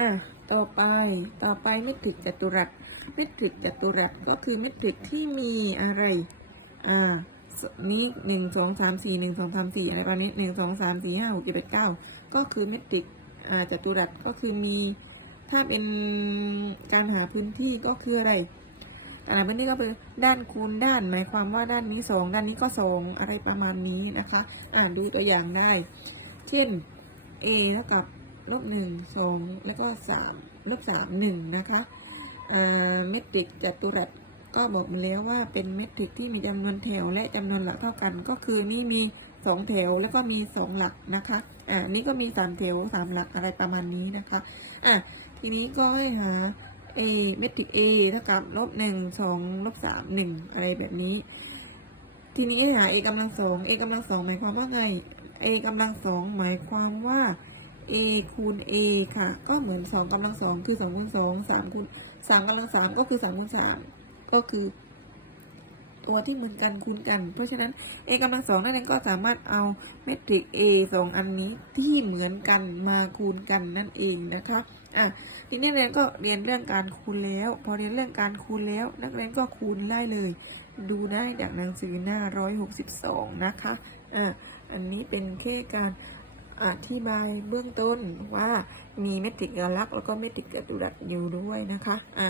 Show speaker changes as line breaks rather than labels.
อะต่อไปต่อไปเมตริกจัตุรัสเมตริกจัตุรัสก็คือเมตริกที่มีอะไรอ่านี้หนึ่งสองสามสี่หนึ่งสองสามสี่อะไรประมาณนี้หนึ่งสองสามสี่ห้าหกเจ็ดแปดเก้าก็คือเมตริกอ่าจัตุรัสก็คือมีถ้าเป็นการหาพื้นที่ก็คืออะไรการหาพื้นที่ก็คือด้านคูณด้านหมายความว่าด้านนี้สองด้านนี้ก็สองอะไรประมาณนี้นะคะ อ่านดูตัวอย่างได้ เช่น a เท่ากับ ลบหนึ่งสองแล้วก็สามลบสามหนึ่งนะคะเมตริกจัตุรัสก็บอกมาแล้วว่าเป็นเมตริกที่มีจำนวนแถวและจำนวนหลักเท่ากัน ก็คือนี่มีสองแถวแล้วก็มีสองหลักนะคะอ่านี่ก็มีสามแถวสามหลักอะไรประมาณนี้นะคะอะทีนี้ก็ให้หา a เมตริก a เท่ากับลบหนึ่งสองลบสามหนึ่งอะไรแบบนี้ ทีนี้ให้หา a กำลังสอง a กำลังสองหมายความว่าไง a กำลังสองหมายความว่า a คูณ a ค่ะ ก็เหมือนสองกำลังสองคือสองคูณสองสามคูณสามกำลังสามก็คือสามคูณสามก็คือ ตัวที่เหมือนกันคูณกัน เพราะฉะนั้น a กำลังสองนั่นเองก็สามารถเอาเมตริก a สองอันนี้ที่เหมือนกันมาคูณกันนั่นเองนะคะอะทีนี้นักเรียนก็เรียนเรื่องการคูณแล้ว พอเรียนเรื่องการคูณแล้ว นักเรียนก็คูณได้เลย ดูได้จากหนังสือหน้า 162 นะคะอะอันนี้เป็นแค่การ อธิบายเบื้องต้นว่ามีเมตริกลักษ์แล้วก็เมตริกจัตุรัสอยู่ด้วยนะคะอ่า